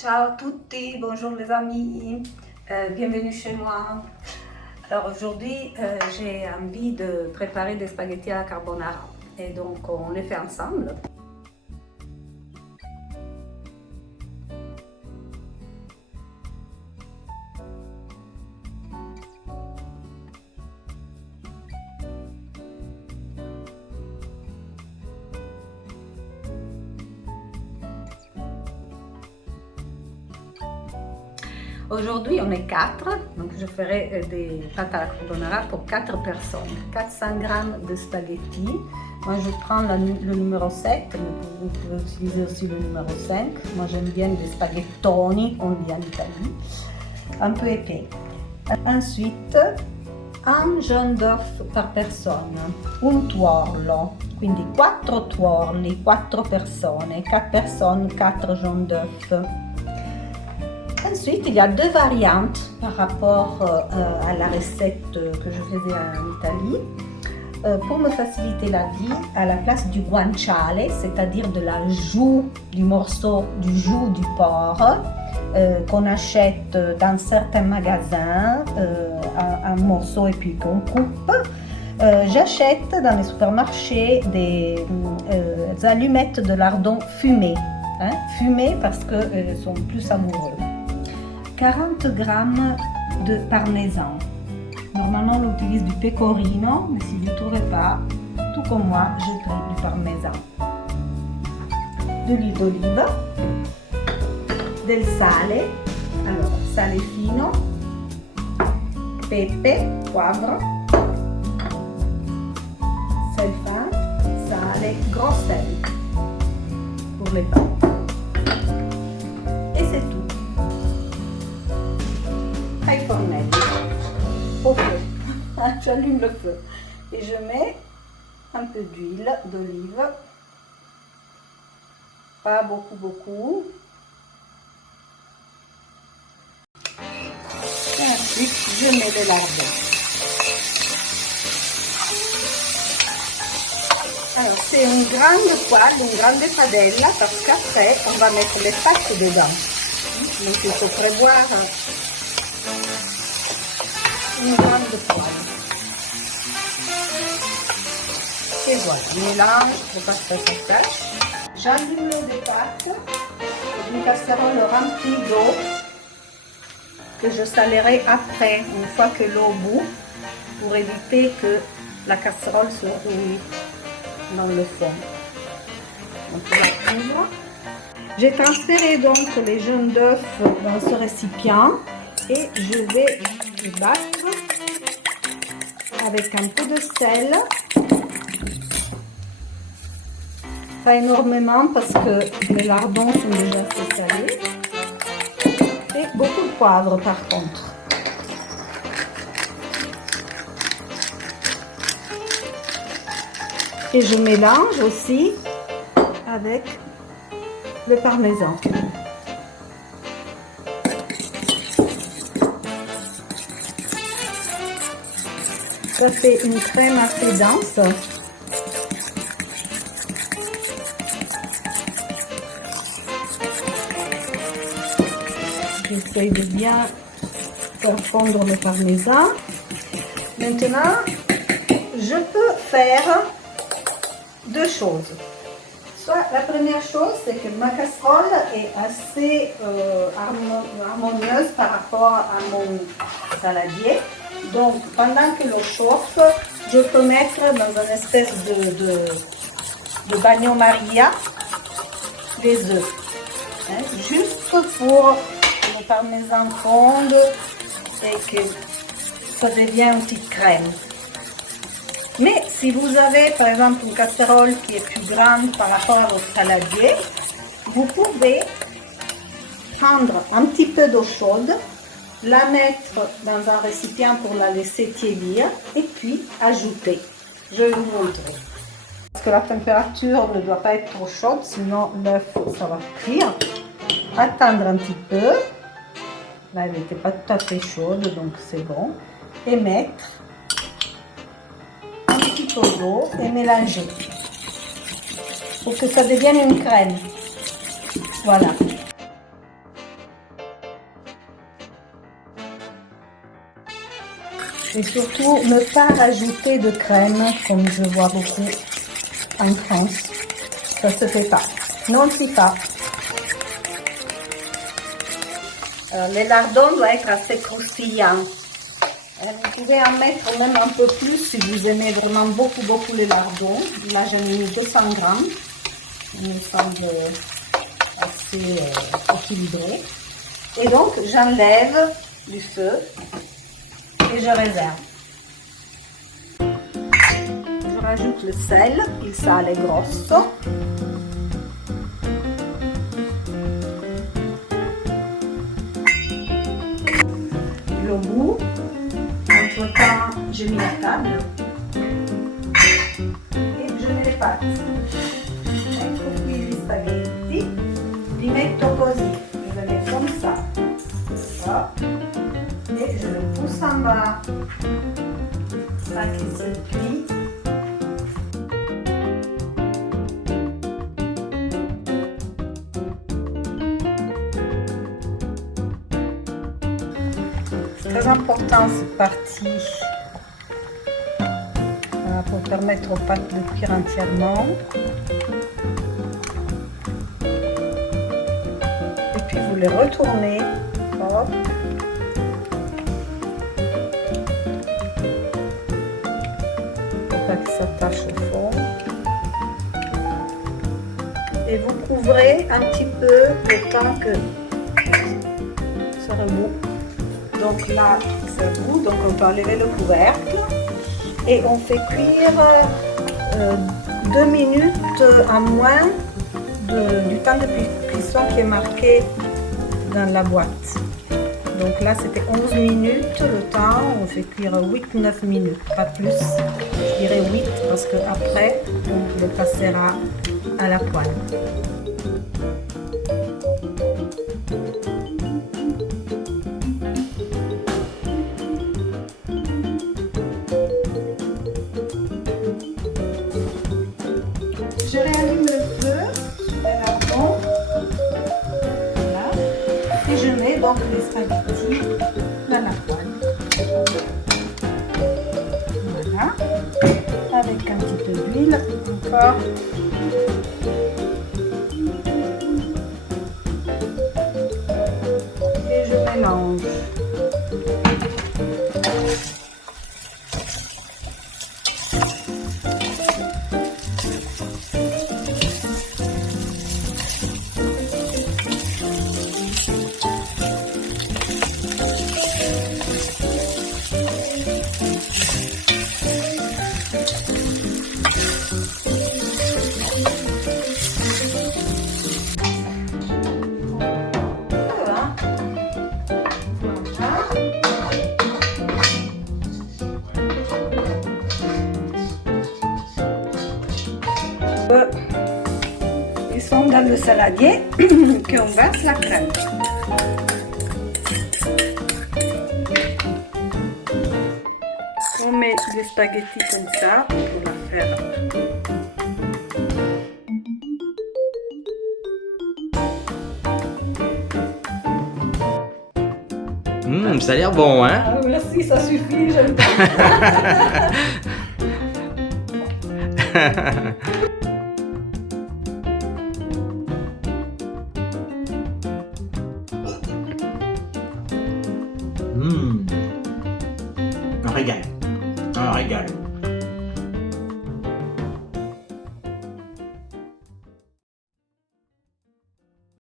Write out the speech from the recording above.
Ciao a tutti, bonjour les amis, bienvenue chez moi. Alors aujourd'hui, j'ai envie de préparer des spaghettis à la carbonara et donc on les fait ensemble. Aujourd'hui, on est 4, donc je ferai des pâtes à la carbonara pour 4 personnes. 400 g de spaghettis. Moi, je prends le numéro 7, mais vous pouvez utiliser aussi le numéro 5. Moi, j'aime bien des spaghettoni, on dit en Italie, un peu épais. Ensuite, un jaune d'œuf per persona, un tuorlo, quindi 4 tuorli, 4 persone, 4 personnes, 4 jaunes d'œuf. Ensuite, il y a deux variantes par rapport à la recette que je faisais en Italie. Pour me faciliter la vie, à la place du guanciale, c'est-à-dire de la joue, du morceau du joue du porc, qu'on achète dans certains magasins, un morceau et puis qu'on coupe, j'achète dans les supermarchés des allumettes de lardon fumées. Fumées parce qu'elles sont plus savoureuses. 40 g de parmesan. Normalement, on utilise du pecorino, mais si vous ne trouvez pas, tout comme moi, j'ai pris du parmesan. De l'huile d'olive, del sale, alors sale fino, pepe, poivre, sel fin, sale, gros sel pour les pâtes. Et c'est tout. Ai fornelli, au feu, j'allume le feu et je mets un peu d'huile d'olive, pas beaucoup, et ensuite je mets le lardon. Alors c'est une grande poêle, une grande padella parce qu'après on va mettre les pâtes dedans, donc il faut prévoir une grande poêle. Et voilà, mélange pour pas que ça se cache. J'allume les pâtes, une casserole remplie d'eau que je salerai après, une fois que l'eau bout, pour éviter que la casserole se rouille dans le fond. Donc on la ouvre. J'ai transféré donc les jaunes d'œufs dans ce récipient et je vais les battre avec un peu de sel, pas énormément parce que les lardons sont déjà assez salés, et beaucoup de poivre par contre. Et je mélange aussi avec le parmesan. Ça fait une crème assez dense. J'essaie de bien faire fondre le parmesan. Maintenant, je peux faire deux choses. Soit la première chose, c'est que ma casserole est assez harmonieuse par rapport à mon saladier. Donc, pendant que l'eau chauffe, je peux mettre dans une espèce de bagno Maria des œufs. Juste pour que le parmesan fonde et que ça devienne une petite crème. Mais si vous avez par exemple une casserole qui est plus grande par rapport à votre saladier, vous pouvez prendre un petit peu d'eau chaude, la mettre dans un récipient pour la laisser tiédir et puis ajouter. Je vais vous montrer. Parce que la température ne doit pas être trop chaude, sinon l'œuf ça va cuire. Attendre un petit peu. Là elle n'était pas tout à fait chaude donc c'est bon. Et mettre un petit peu d'eau et mélanger pour que ça devienne une crème. Voilà. Et surtout, ne pas rajouter de crème, comme je vois beaucoup en France. Ça se fait pas. Non si fa. Les lardons doivent être assez croustillants. Vous pouvez en mettre même un peu plus si vous aimez vraiment beaucoup les lardons. Là, j'en ai mis 200 grammes. Il me semble assez équilibré. Et donc, j'enlève du feu et je réserve. Je rajoute le sel, il sale grosso. Le goût. Entre temps, j'ai mis la table. E je mets les pâtes. Ecco qui gli spaghetti. Li metto così. Je les mets comme ça. Hop. Et je le pousse en bas. Ça qui se plie. Très important cette partie pour permettre aux pâtes de cuire entièrement. Et puis vous les retournez. Hop. Pour pas que ça tâche au fond. Et vous couvrez un petit peu le temps que ça remonte. Donc là, c'est bon, donc on peut enlever le couvercle et on fait cuire 2 minutes en moins du temps de cuisson qui est marqué dans la boîte. Donc là, c'était 11 minutes le temps, on fait cuire 8-9 minutes, pas plus. Je dirais 8 parce qu'après, on le passera à la poêle. Je réallume le feu sur le lardon. Voilà. Et je mets donc les spaghettis dans la poêle. Voilà. Avec un petit peu d'huile encore. Et je mélange. Ils sont dans le saladier qu'on verse la crème. On met les spaghettis comme ça pour la faire. Ça a l'air bon, hein? Ah, merci, ça suffit, j'aime pas. Un régal. Un régal.